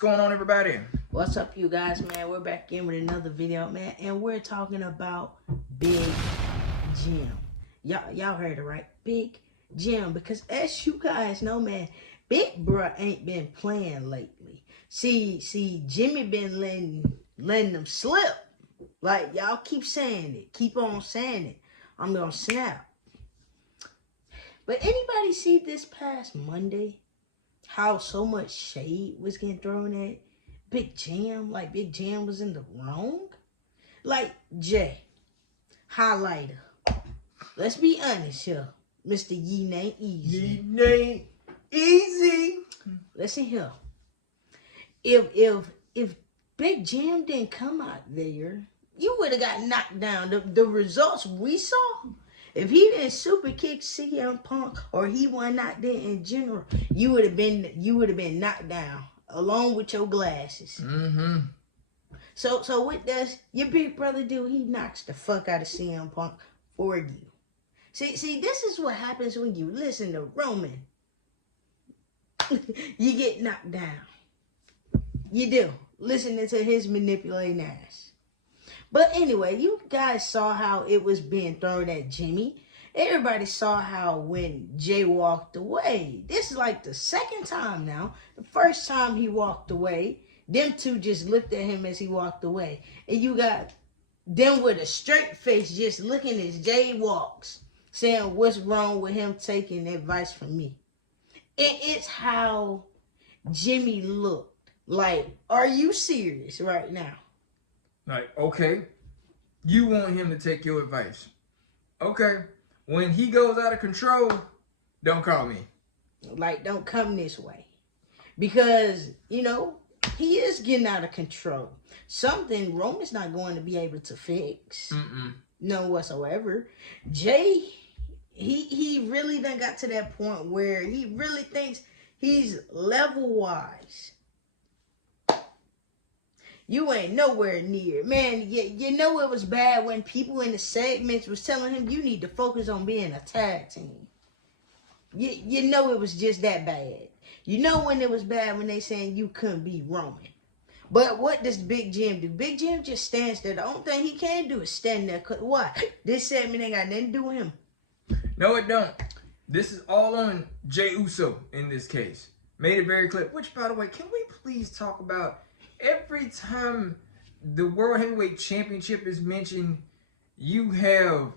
going on, everybody? What's up, you guys, man? We're back in with another video, man, and we're talking about Big Jim. Y'all heard it right, Big Jim, because as you guys know, man, Big Bruh ain't been playing lately. See, Jimmy been letting them slip. Like, y'all keep saying it, keep on saying it. I'm gonna snap. But anybody see this past Monday how so much shade was getting thrown at Big Jim? Like Big Jim was in the wrong? Like, Jay, highlighter. Let's be honest here, Mr. Ye Ain't Easy. Ye ain't easy. Listen here. If Big Jim didn't come out there, you would have got knocked down. The results we saw, if he didn't super kick CM Punk or he wasn't out there in general, you would have been knocked down along with your glasses. Mm-hmm. So what does your big brother do? He knocks the fuck out of CM Punk for you. See, this is what happens when you listen to Roman. You get knocked down. You do. Listening to his manipulating ass. But anyway, you guys saw how it was being thrown at Jimmy. Everybody saw how when Jay walked away. This is like the second time now. The first time he walked away, them two just looked at him as he walked away. And you got them with a straight face just looking as Jay walks, saying what's wrong with him taking advice from me. It's how Jimmy looked. Like, are you serious right now? Like, okay, you want him to take your advice. Okay, when he goes out of control, don't call me. Like, don't come this way. Because, you know, he is getting out of control. Something Roman's not going to be able to fix. None whatsoever. Jay, he really done got to that point where he really thinks he's level-wise. You ain't nowhere near. Man, you know it was bad when people in the segments was telling him you need to focus on being a tag team. You know it was just that bad. You know when it was bad when they saying you couldn't be Roman. But what does Big Jim do? Big Jim just stands there. The only thing he can do is stand there. Why? This segment ain't got nothing to do with him. No, it don't. This is all on Jeyuso in this case. Made it very clear. Which, by the way, can we please talk about every time the World Heavyweight Championship is mentioned, you have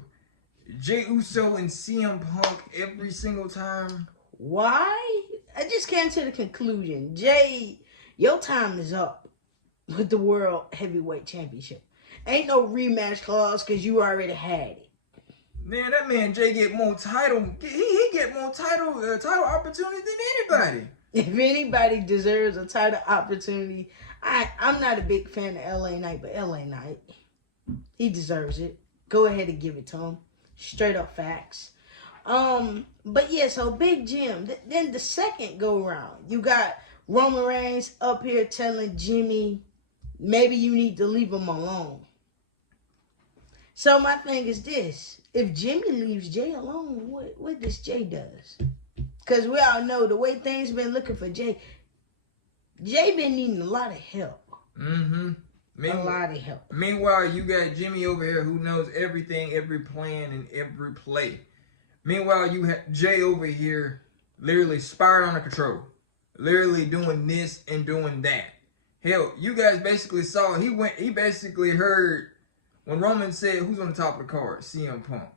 Jeyuso and CM Punk every single time? Why? I just came to the conclusion. Jay, your time is up with the World Heavyweight Championship. Ain't no rematch clause because you already had it. Man, that man Jay get more title. He get more title opportunity than anybody. If anybody deserves a title opportunity, I'm not a big fan of LA Knight, but LA Knight, he deserves it. Go ahead and give it to him. Straight up facts. But yeah, so Big Jim. Then the second go round, you got RomanReigns up here telling Jimmy, maybe you need to leave him alone. So my thing is this: if Jimmy leaves Jay alone, what does Jay does? Because we all know the way things been looking for Jay. Jay been needing a lot of help. A lot of help. Meanwhile, you got Jimmy over here who knows everything, every plan, and every play. Meanwhile, you have Jay over here literally spiraling on the control. Literally doing this and doing that. Hell, you guys basically saw, he basically heard when Roman said, who's on the top of the card? CM Punk.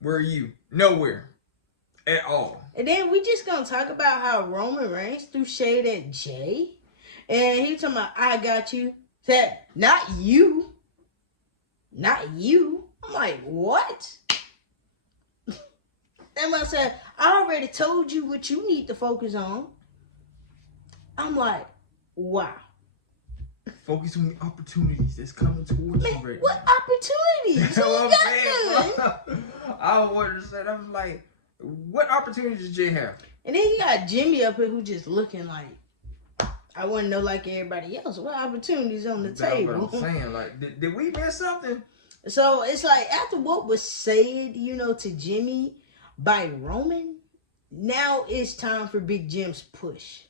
Where are you? Nowhere. At all. And then we just gonna talk about how RomanReigns threw shade at Jay. And he was talking about, I got you. Said, not you. Not you. I'm like, what? That man said, I already told you what you need to focus on. I'm like, wow. Focus on the opportunities that's coming towards you right what now. Opportunities? You know What you got done? I wanted to say, I was like, what opportunities does Jay have? And then you got Jimmy up here who just looking like, I want to know like everybody else. What opportunities on the table? What I'm saying, like, did we miss something? So it's like after what was said, you know, to Jimmy by Roman, now it's time for Big Jim's push.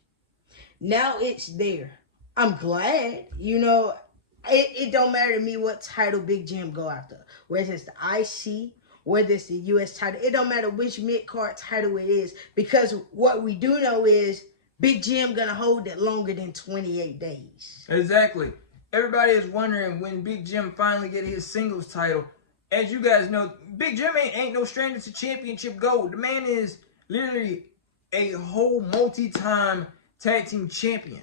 Now it's there. I'm glad. You know, it don't matter to me what title Big Jim go after. Whether it's the IC, whether it's the US title. It don't matter which mid-card title it is. Because what we do know is Big Jim gonna hold it longer than 28 days. Exactly. Everybody is wondering when Big Jim finally get his singles title. As you guys know, Big Jim ain't no stranger to championship gold. The man is literally a whole multi-time tag team champion.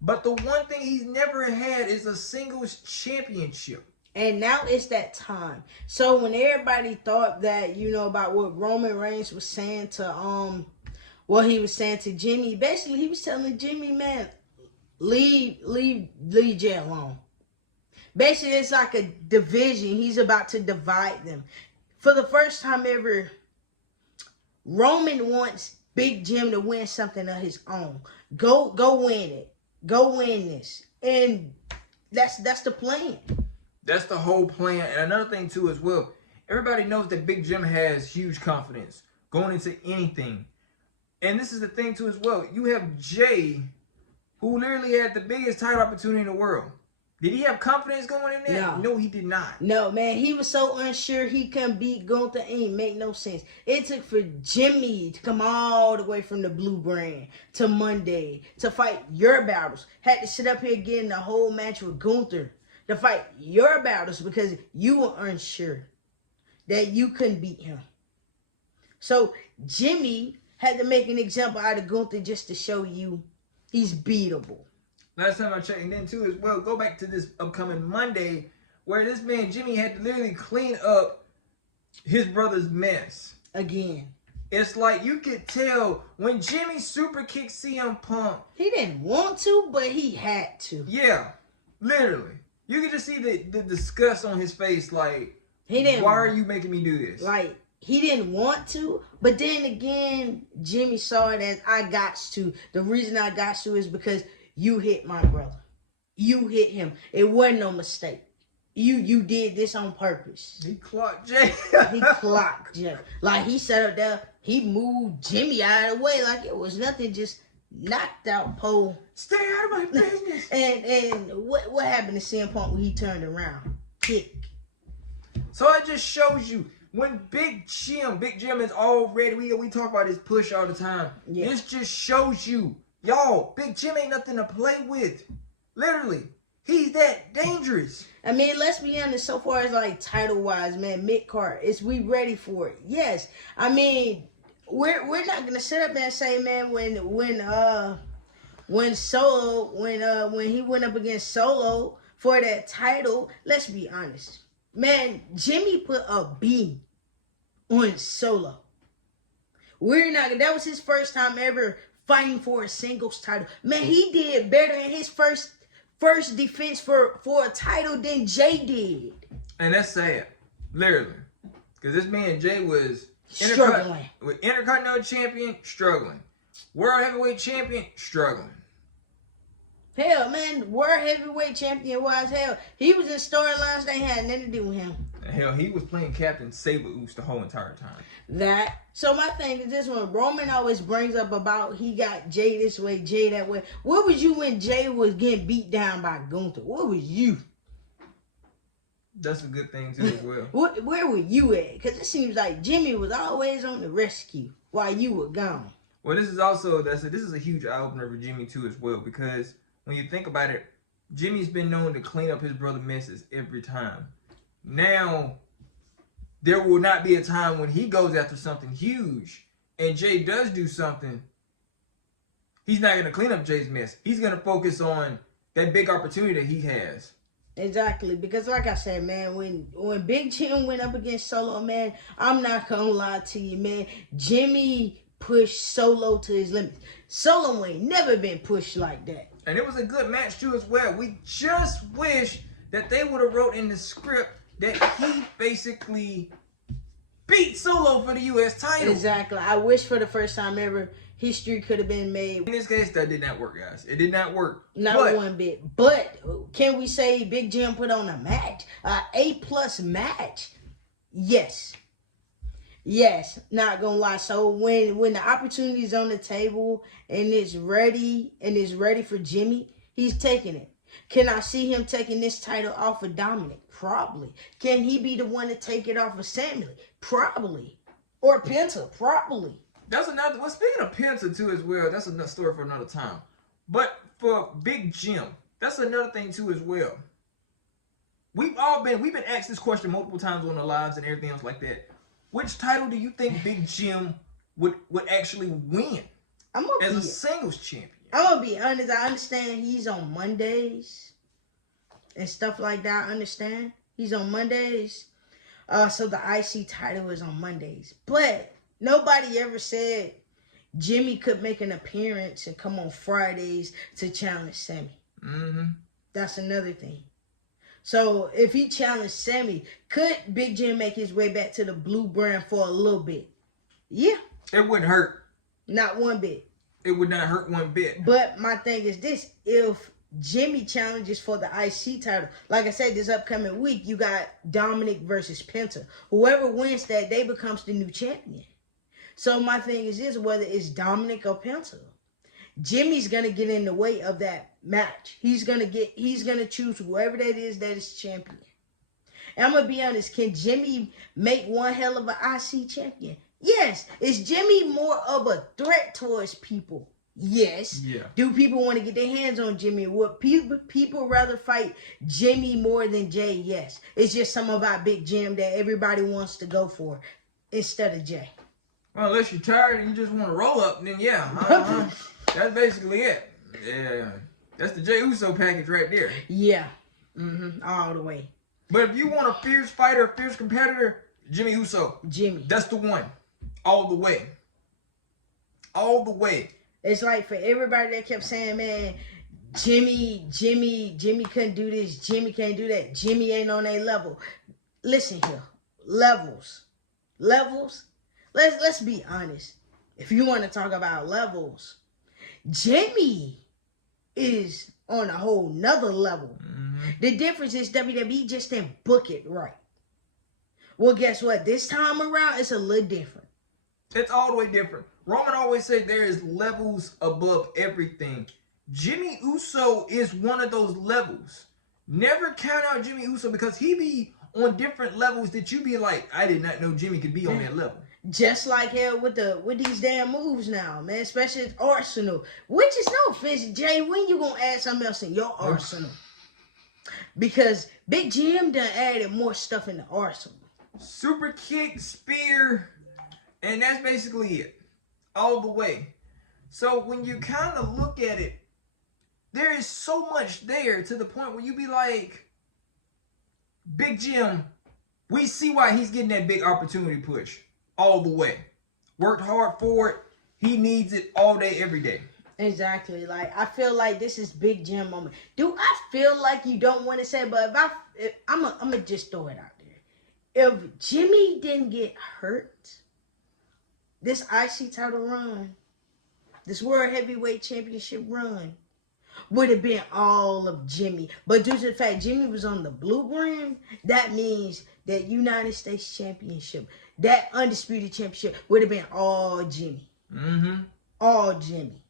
But the one thing he's never had is a singles championship. And now it's that time. So when everybody thought that, you know, about what RomanReigns was saying to what he was saying to Jimmy, basically he was telling Jimmy, man, leave Jay alone. Basically, it's like a division. He's about to divide them. For the first time ever, Roman wants Big Jim to win something of his own. Go win it. Go win this. And that's the plan. That's the whole plan. And another thing too as well, everybody knows that Big Jim has huge confidence going into anything. And this is the thing too as well. You have Jay, who literally had the biggest title opportunity in the world. Did he have confidence going in there? No, he did not. No, man. He was so unsure he couldn't beat Gunther. It ain't make no sense. It took for Jimmy to come all the way from the Blue Brand to Monday to fight your battles. Had to sit up here getting the whole match with Gunther to fight your battles because you were unsure that you couldn't beat him. So Jimmy had to make an example out of Gunther just to show you he's beatable. Last time I checked, and then too as well, go back to this upcoming Monday where this man Jimmy had to literally clean up his brother's mess. Again. It's like you could tell when Jimmy super kicked CM Punk. He didn't want to, but he had to. Yeah, literally. You could just see the disgust on his face, like, he didn't, why are you making me do this? Like, he didn't want to, but then again, Jimmy saw it as I got to. The reason I got to is because you hit my brother. You hit him. It wasn't no mistake. You did this on purpose. He clocked Jay. He clocked Jay. Like, he sat up there, he moved Jimmy out of the way like it was nothing, just knocked out Poe. Stay out of my business. And what happened to CM Punk when he turned around? Kick. So it just shows you when Big Jim is already, we talk about his push all the time. Yeah. This just shows you, y'all, Big Jim ain't nothing to play with. Literally. He's that dangerous. I mean, let's be honest, so far as like title-wise, man, mid-card, we ready for it. Yes. I mean, we're not gonna sit up there and say, man, when he went up against Solo for that title, let's be honest. Man, Jimmy put a B on Solo. That was his first time ever fighting for a singles title. Man, he did better in his first defense for a title than Jay did. And that's sad. Literally. Because this man Jay was struggling. Intercontinental champion, struggling. World heavyweight champion, struggling. Hell, man, world heavyweight champion wise, hell, he was in storylines that had nothing to do with him. Hell, he was playing Captain Saber-Oos the whole entire time. So my thing is this one. Roman always brings up about he got Jay this way, Jay that way. Where was you when Jay was getting beat down by Gunther? Where was you? That's a good thing too as well. Where were you at? Because it seems like Jimmy was always on the rescue while you were gone. Well, this is also, this is a huge eye-opener for Jimmy too as well, because when you think about it, Jimmy's been known to clean up his brother's messes every time. Now, there will not be a time when he goes after something huge and Jay does do something. He's not going to clean up Jay's mess. He's going to focus on that big opportunity that he has. Exactly, because like I said, man, when Big Jim went up against Solo, man, I'm not going to lie to you, man. Jimmy pushed Solo to his limits. Solo ain't never been pushed like that. And it was a good match too as well. We just wish that they would have wrote in the script that he basically beat Solo for the U.S. title. Exactly. I wish for the first time ever history could have been made. In this case, that did not work, guys. It did not work. Not one bit. But can we say Big Jim put on a match? A+ match? Yes. Yes, not gonna lie. So when the opportunity's on the table and it's ready for Jimmy, He's taking it. Can I see him taking this title off of Dominic? Probably. Can he be the one to take it off of Samuel? Probably. Or Penta? Probably. That's another. Well, speaking of Penta too, as well. That's another story for another time. But for Big Jim, that's another thing too, as well. We've been asked this question multiple times on the lives and everything else like that. Which title do you think Big Jim would actually win as a singles champion? I'm gonna be honest. I understand he's on Mondays and stuff like that. I understand he's on Mondays. So the IC title is on Mondays. But nobody ever said Jimmy could make an appearance and come on Fridays to challenge Sammy. That's another thing. So if he challenged Sammy, could Big Jim make his way back to the blue brand for a little bit? Yeah. It wouldn't hurt. Not one bit. It would not hurt one bit. But my thing is this. If Jimmy challenges for the IC title, like I said, this upcoming week, you got Dominic versus Penta. Whoever wins that, they becomes the new champion. So my thing is this, whether it's Dominic or Penta, Jimmy's going to get in the way of that match. He's going to choose whoever that is champion. And I'm going to be honest, can Jimmy make one hell of an IC champion? Yes. Is Jimmy more of a threat towards people? Yes. Yeah. Do people want to get their hands on Jimmy? Would people rather fight Jimmy more than Jay? Yes. It's just some about Big Jim that everybody wants to go for instead of Jay. Well, unless you're tired and you just want to roll up, then yeah. That's basically it. Yeah. That's the jeyuso package right there. Yeah. All the way. But if you want a fierce fighter, a fierce competitor, Jimmy Uso. Jimmy. That's the one. All the way. All the way. It's like for everybody that kept saying, man, Jimmy couldn't do this. Jimmy can't do that. Jimmy ain't on a level. Listen here. Levels. Let's be honest. If you want to talk about levels, Jimmy is on a whole nother level. The difference is WWE just didn't book it right. Well, guess what? This time around, it's a little different. It's all the way different. Roman always said there is levels above everything. Jimmy Uso is one of those levels. Never count out Jimmy Uso because he be on different levels that you be like, I did not know Jimmy could be on that level. Just like hell with these damn moves now, man. Especially his arsenal. Which is no offense, Jay. When you gonna add something else in your arsenal? Because Big Jim done added more stuff in the arsenal. Super kick, spear, and that's basically it. All the way. So when you kind of look at it, there is so much there to the point where you be like, Big Jim, we see why he's getting that big opportunity push. All the way. Worked hard for it. He needs it all day, every day. Exactly. Like, I feel like this is Big Jim moment. Do I feel like you don't want to say, but if I'm gonna just throw it out there. If Jimmy didn't get hurt, this IC title run, this World Heavyweight Championship run, would have been all of Jimmy. But due to the fact Jimmy was on the blue brand, that means that United States Championship, that Undisputed Championship, would have been all Jimmy. All Jimmy.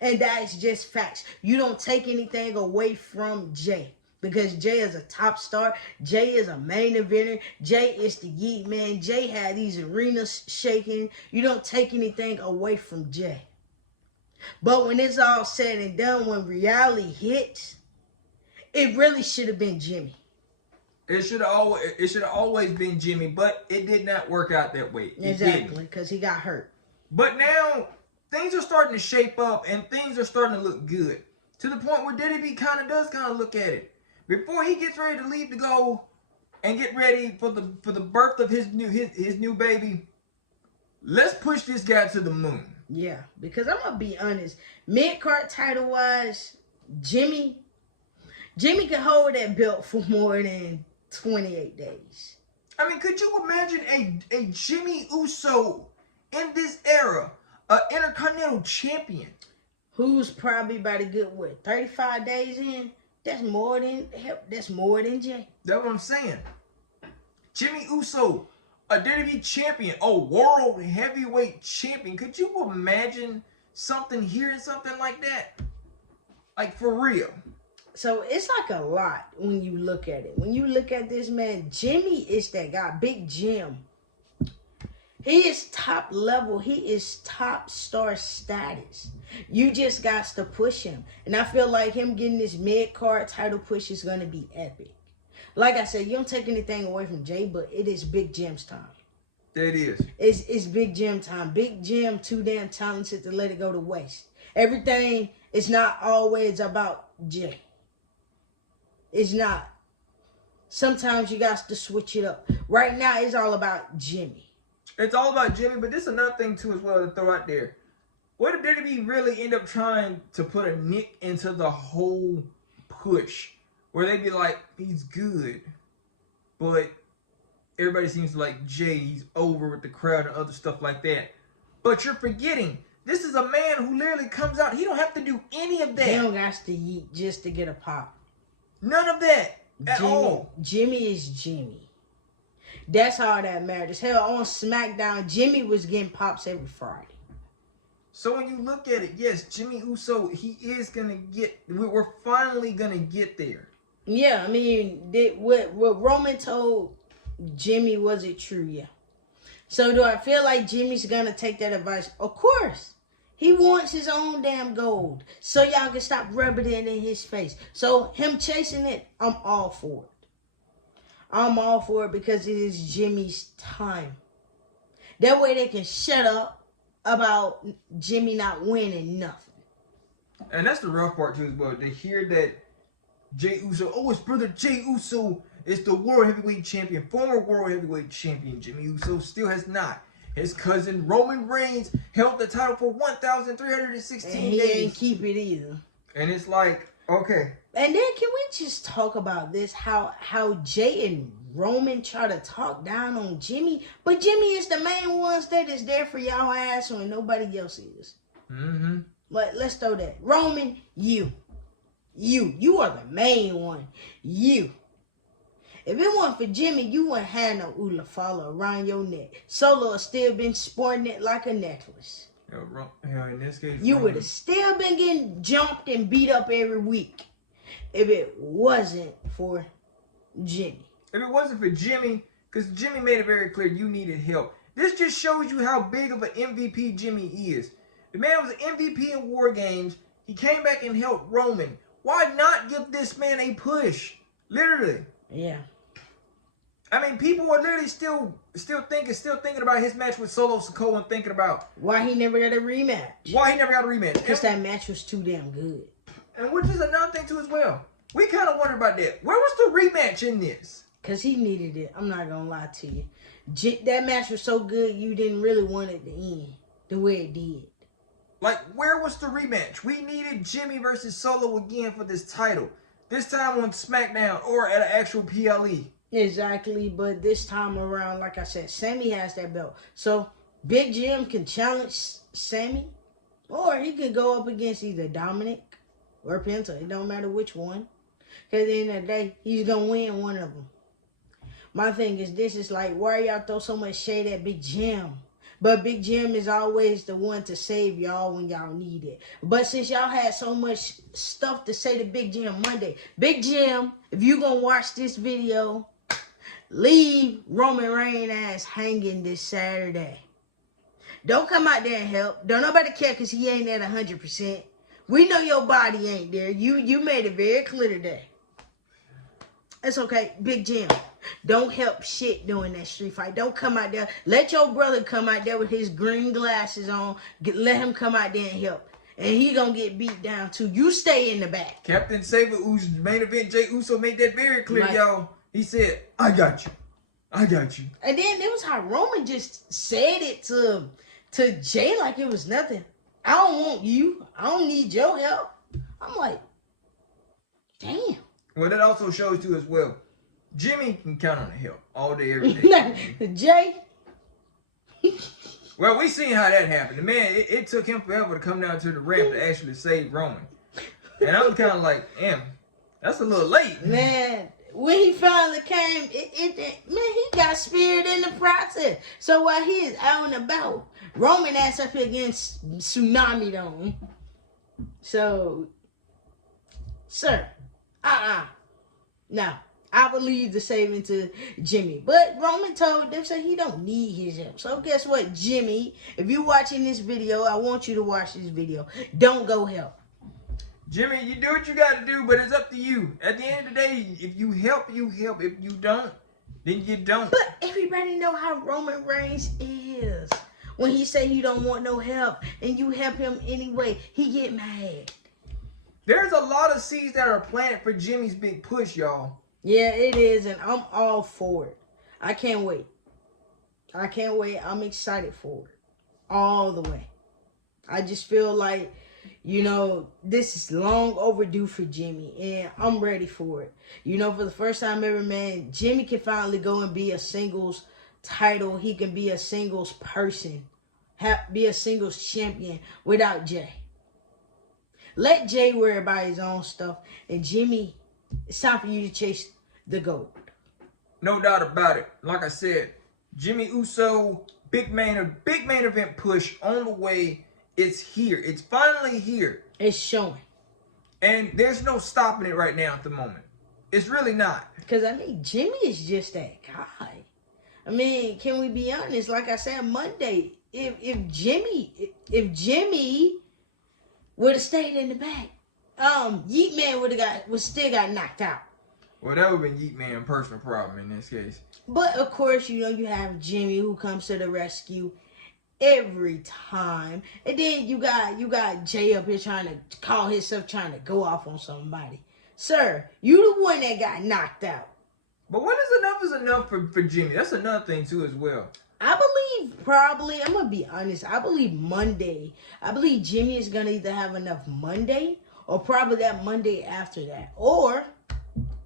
And that's just facts. You don't take anything away from Jay. Because Jay is a top star. Jay is a main eventer. Jay is the yeet man. Jay had these arenas shaking. You don't take anything away from Jay. But when it's all said and done, when reality hits, it really should have been Jimmy. It should have always been Jimmy, but it did not work out that way. Exactly, because he got hurt. But now things are starting to shape up and things are starting to look good. To the point where WWE does look at it. Before he gets ready to leave to go and get ready for the birth of his new baby, let's push this guy to the moon. Yeah, because I'm gonna be honest, mid-card title wise, Jimmy can hold that belt for more than 28 days. I mean, could you imagine a Jimmy Uso in this era, an Intercontinental Champion, who's probably about a good 35 days in? That's more than Jay. That's what I'm saying. Jimmy Uso, a WWE champion, a world heavyweight champion. Could you imagine hearing something like that? Like, for real. So it's like a lot when you look at it. When you look at this, man, Jimmy is that guy. Big Jim. He is top level. He is top star status. You just got to push him. And I feel like him getting this mid-card title push is going to be epic. Like I said, you don't take anything away from Jay, but it is Big Jim's time. It is. It's Big Jim time. Big Jim too damn talented to let it go to waste. Everything is not always about Jay. It's not. Sometimes you got to switch it up. Right now, it's all about Jimmy. It's all about Jimmy, but this is another thing too as well to throw out there. What if WWE really end up trying to put a nick into the whole push? Where they be like, he's good, but everybody seems like Jay, he's over with the crowd and other stuff like that. But you're forgetting, this is a man who literally comes out, he don't have to do any of that. He don't got to eat just to get a pop. None of that at all. Jimmy is Jimmy. That's all that matters. Hell, on SmackDown, Jimmy was getting pops every Friday. So when you look at it, yes, Jimmy Uso, he is going to get, we're finally going to get there. Yeah, I mean, what Roman told Jimmy, was it true? Yeah. So do I feel like Jimmy's going to take that advice? Of course. He wants his own damn gold. So y'all can stop rubbing it in his face. So him chasing it, I'm all for it. I'm all for it because it is Jimmy's time. That way they can shut up about Jimmy not winning nothing. And that's the rough part too as well. To hear that Jey Uso, oh, his brother Jey Uso is the World Heavyweight Champion, former World Heavyweight Champion. Jimmy Uso still has not. His cousin RomanReigns held the title for 1,316 days. He ain't keep it either. And it's like, okay. And then can we just talk about this? How Jay and Roman try to talk down on Jimmy, but Jimmy is the main ones that is there for y'all ass when nobody else is. Mm-hmm. But let's throw that. Roman, you are the main one. You. If it wasn't for Jimmy, you wouldn't have no Ulafala around your neck. Solo would still been sporting it like a necklace. In this case, you would have still been getting jumped and beat up every week if it wasn't for Jimmy. If it wasn't for Jimmy, because Jimmy made it very clear you needed help. This just shows you how big of an MVP Jimmy is. The man was an MVP in War Games. He came back and helped Roman. Why not give this man a push? Literally. Yeah. I mean, people are literally still thinking about his match with Solo Sikoa and thinking about why he never got a rematch. Because that match was too damn good. And which is another thing too as well. We kind of wonder about that. Where was the rematch in this? Because he needed it. I'm not going to lie to you. That match was so good, you didn't really want it to end the way it did. Like, where was the rematch? We needed Jimmy versus Solo again for this title. This time on SmackDown or at an actual PLE. Exactly, but this time around, like I said, Sammy has that belt. So, Big Jim can challenge Sammy, or he can go up against either Dominic or Penta. It don't matter which one. Because at the end of the day, he's going to win one of them. My thing is, this is like, why y'all throw so much shade at Big Jim? But Big Jim is always the one to save y'all when y'all need it. But since y'all had so much stuff to say to Big Jim Monday, Big Jim, if you going to watch this video, leave RomanReigns ass hanging this Saturday. Don't come out there and help. Don't nobody care because he ain't at 100%. We know your body ain't there. You made it very clear today. It's okay, Big Jim. Don't help shit during that street fight. Don't come out there. Let your brother come out there with his green glasses on. Let him come out there and help. And he gonna get beat down too. You stay in the back. Captain Saber, who's main event, Jey Uso made that very clear, y'all. He said, I got you. I got you. And then it was how Roman just said it to Jay like it was nothing. I don't want you. I don't need your help. I'm like, damn. Well, that also shows too as well. Jimmy can count on the help all day, every day. Jay? Well, we seen how that happened. The man, it took him forever to come down to the ramp to actually save Roman. And I was kind of like, damn, that's a little late. Man, when he finally came, man, he got speared in the process. So while he is out and about, Roman ass up here against Tsunami Dome. So, sir, No. I believe the saving to Jimmy. But Roman told them, so he don't need his help. So guess what, Jimmy? If you're watching this video, I want you to watch this video. Don't go help. Jimmy, you do what you got to do, but it's up to you. At the end of the day, if you help, you help. If you don't, then you don't. But everybody know how RomanReigns is. When he say he don't want no help, and you help him anyway, he get mad. There's a lot of seeds that are planted for Jimmy's big push, y'all. Yeah, it is, and I'm all for it. I can't wait. I can't wait. I'm excited for it. All the way. I just feel like, you know, this is long overdue for Jimmy, and I'm ready for it. You know, for the first time ever, man, Jimmy can finally go and be a singles title. He can be a singles person. Be a singles champion without Jay. Let Jay worry about his own stuff, and Jimmy, it's time for you to chase the gold. No doubt about it. Like I said, Jimmy Uso, big main event push on the way. It's here. It's finally here. It's showing. And there's no stopping it right now at the moment. It's really not. Because, I mean, Jimmy is just that guy. I mean, can we be honest? Like I said Monday, if Jimmy would have stayed in the back, Yeet Man would still got knocked out. Well, that would have been Yeet Man's personal problem in this case. But of course, you know, you have Jimmy who comes to the rescue every time, and then you got Jay up here trying to call himself trying to go off on somebody. Sir, you the one that got knocked out. But when is enough for Jimmy? That's another thing too as well. I believe probably, I'm gonna be honest, I believe Monday. I believe Jimmy is gonna either have enough Monday or probably that Monday after that, or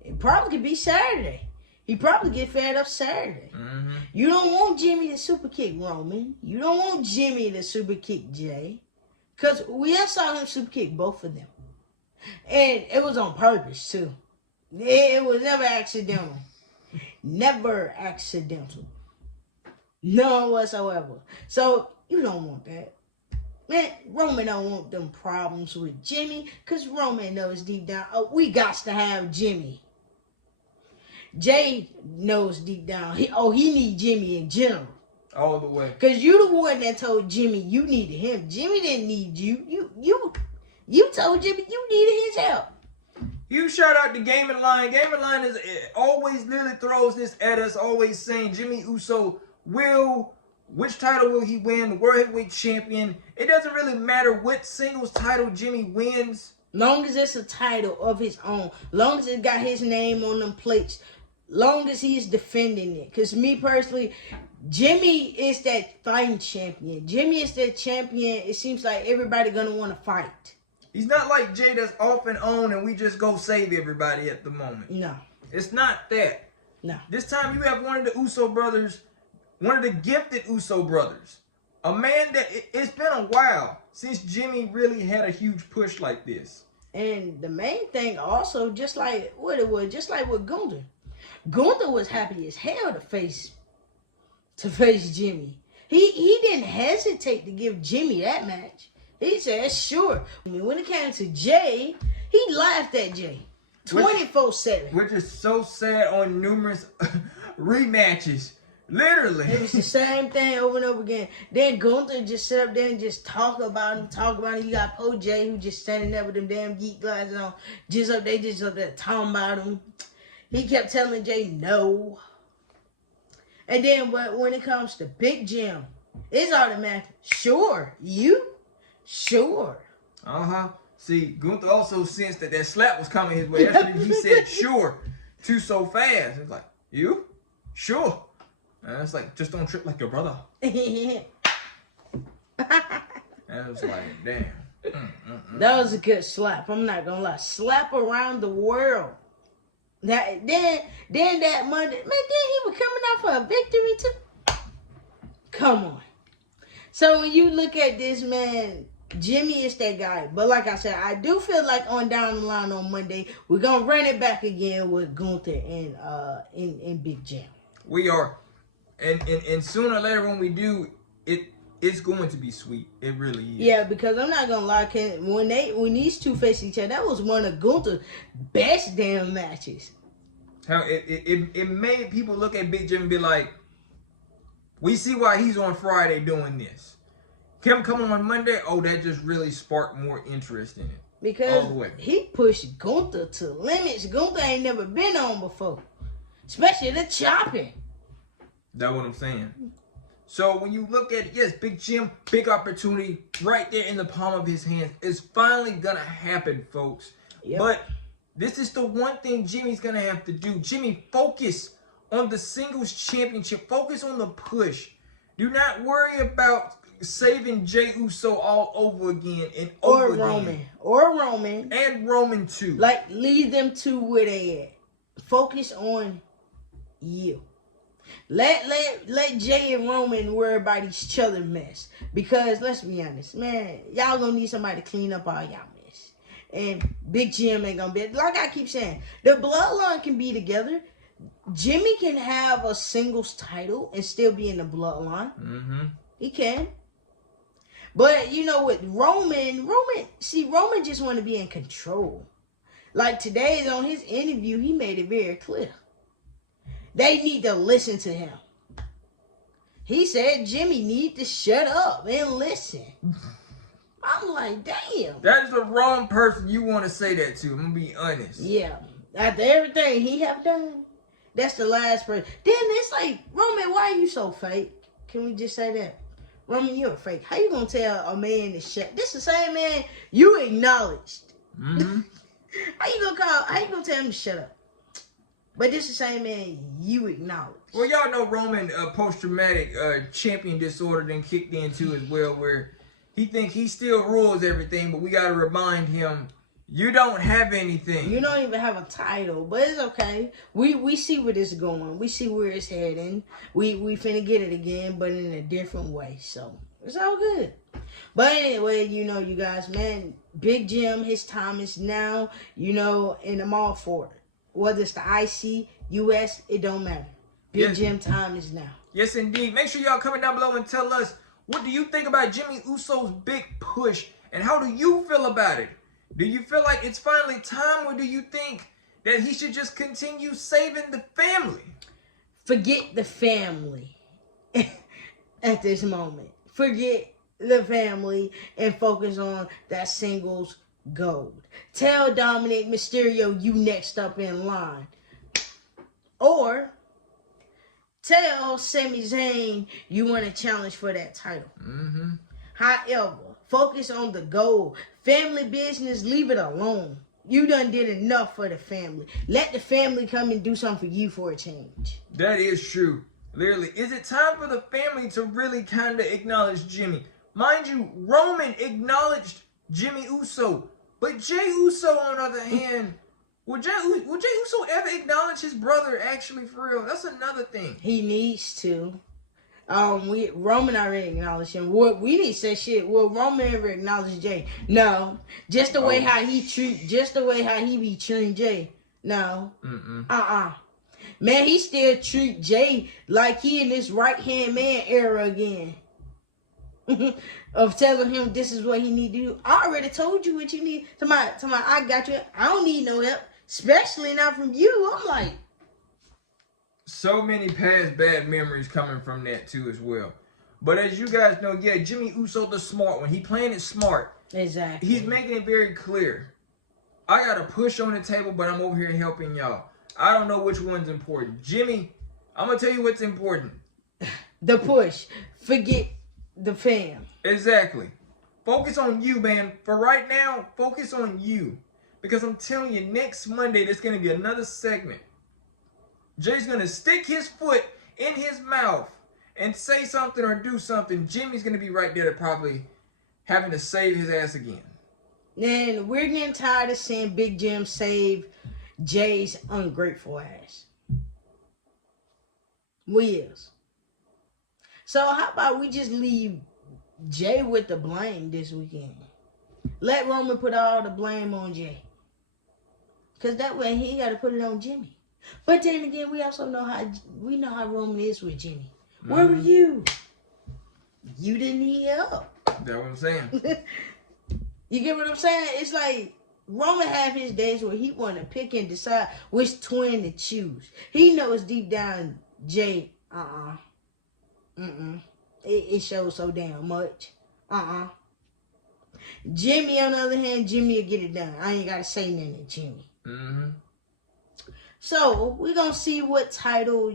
it probably could be Saturday. He probably get fed up Saturday. Mm-hmm. You don't want Jimmy to super kick Roman. You don't want Jimmy to super kick Jay. Because we have saw him super kick both of them. And it was on purpose too. It was never accidental. Never accidental. None whatsoever. So you don't want that. Man, Roman don't want them problems with Jimmy. Because Roman knows deep down, oh, we got to have Jimmy. Jay knows deep down, he need Jimmy in general. All the way. Because you the one that told Jimmy you needed him. Jimmy didn't need you. You told Jimmy you needed his help. You shout out to Gaming Line. Gaming Line is always literally throws this at us, always saying Jimmy Uso which title will he win? The World Heavyweight Champion. It doesn't really matter what singles title Jimmy wins. Long as it's a title of his own. Long as it got his name on them plates. Long as he's defending it. Because me personally, Jimmy is that fighting champion. Jimmy is that champion. It seems like everybody going to want to fight. He's not like Jay that's off and on and we just go save everybody at the moment. No. It's not that. No. This time you have one of the Uso brothers, one of the gifted Uso brothers. A man that, it's been a while since Jimmy really had a huge push like this. And the main thing also, just like with Gunther. Gunther was happy as hell to face Jimmy. He didn't hesitate to give Jimmy that match. He said, sure. I mean, when it came to Jay, he laughed at Jay 24/7. Which is so sad on numerous rematches. Literally. It was the same thing over and over again. Then Gunther just sit up there and just talk about him. You got Po Jay who just standing there with them damn geek glasses on. Just up there talking about him. He kept telling Jay no. And then when it comes to Big Jim, it's automatic. Sure. You? Sure. Uh-huh. See, Gunther also sensed that slap was coming his way. That's when he said sure too so fast. It's like, you? Sure. And it's like, just don't trip like your brother. And it was like, damn. That was a good slap. I'm not gonna lie. Slap around the world. Then that Monday, man, then he was coming out for a victory too. Come on. So when you look at this, man, Jimmy is that guy. But like I said, I do feel like on down the line on Monday, we're gonna run it back again with Gunther and Big Jim. We are. And sooner or later when we do, it's going to be sweet. It really is. Yeah, because I'm not gonna lie, when these two faced each other, that was one of Gunther's best damn matches. How it made people look at Big Jim and be like, we see why he's on Friday doing this. Him coming on Monday, oh, that just really sparked more interest in it. Because he pushed Gunther to limits Gunther ain't never been on before. Especially the chopping. That's what I'm saying. So when you look at it, yes, Big Jim, big opportunity right there in the palm of his hands. It's finally going to happen, folks. Yep. But this is the one thing Jimmy's going to have to do. Jimmy, focus on the singles championship. Focus on the push. Do not worry about saving Jey Uso all over again and over again. Or Roman. And Roman too. Like, leave them two where they at. Focus on you. Let Jey and Roman worry about each other mess. Because, let's be honest, man, y'all gonna need somebody to clean up all y'all mess. And Big Jim ain't gonna be, like I keep saying, the bloodline can be together. Jimmy can have a singles title and still be in the bloodline. Mm-hmm. He can. But, you know, with Roman just want to be in control. Like today on his interview, he made it very clear. They need to listen to him. He said Jimmy need to shut up and listen. I'm like, damn. That is the wrong person you want to say that to. I'm going to be honest. Yeah. After everything he have done, that's the last person. Then it's like, Roman, why are you so fake? Can we just say that? Roman, you're fake. How you gonna tell a man to shut? This the same man you acknowledged. Mm-hmm. How you gonna tell him to shut up? But this the same man you acknowledged. Well, y'all know Roman post-traumatic champion disorder then kicked in too as well, where he think he still rules everything, but we gotta remind him, you don't have anything. You don't even have a title, but it's okay. We see where this is going. We see where it's heading. We finna get it again, but in a different way. So it's all good. But anyway, you know, you guys, man, Big Jim, his time is now, you know, and I'm all for it. Whether it's the IC, US, it don't matter. Big Jim time is now. Yes, indeed. Make sure y'all comment down below and tell us, what do you think about Jimmy Uso's big push, and how do you feel about it? Do you feel like it's finally time, or do you think that he should just continue saving the family? Forget the family at this moment. Forget the family and focus on that singles gold. Tell Dominic Mysterio you next up in line. Or tell Sami Zayn you want to challenge for that title. Mm-hmm. However, focus on the goal. Family business, leave it alone. You done did enough for the family. Let the family come and do something for you for a change. That is true. Literally. Is it time for the family to really kind of acknowledge Jimmy? Mind you, Roman acknowledged Jimmy Uso. But Jey Uso, on the other hand, would Jey Uso ever acknowledge his brother actually for real? That's another thing. He needs to. Roman already acknowledged him. We need to say shit. Will Roman ever acknowledge Jey? No. Just the way how he be treating Jey. No. Man, he still treat Jey like he in this right-hand man era again. Of telling him this is what he need to do. I already told you what you need. I got you. I don't need no help. Especially not from you. I'm like, so many past bad memories coming from that too as well. But as you guys know, yeah, Jimmy Uso the smart one. He playing it smart. Exactly. He's making it very clear. I got a push on the table, but I'm over here helping y'all. I don't know which one's important. Jimmy, I'm going to tell you what's important. The push. Forget the fam. Exactly. Focus on you, man. For right now, focus on you. Because I'm telling you, next Monday, there's going to be another segment. Jay's going to stick his foot in his mouth and say something or do something. Jimmy's going to be right there to probably having to save his ass again. And we're getting tired of seeing Big Jim save Jay's ungrateful ass. We is. So how about we just leave Jay with the blame this weekend? Let Roman put all the blame on Jay. Because that way he got to put it on Jimmy. But then again, we also know how Roman is with Jimmy. Where were you? you didn't need help. That's what I'm saying. You get what I'm saying? It's like Roman have his days where he want to pick and decide which twin to choose. He knows deep down, Jay, it shows so damn much. Jimmy, on the other hand, Jimmy will get it done. I ain't got to say nothing to Jimmy. Mm-hmm. So, we're going to see what title,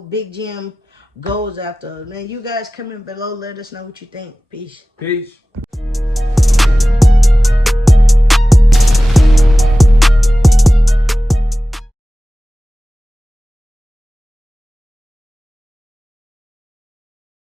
Big Jim goes after. Man, you guys comment below. Let us know what you think. Peace. Peace.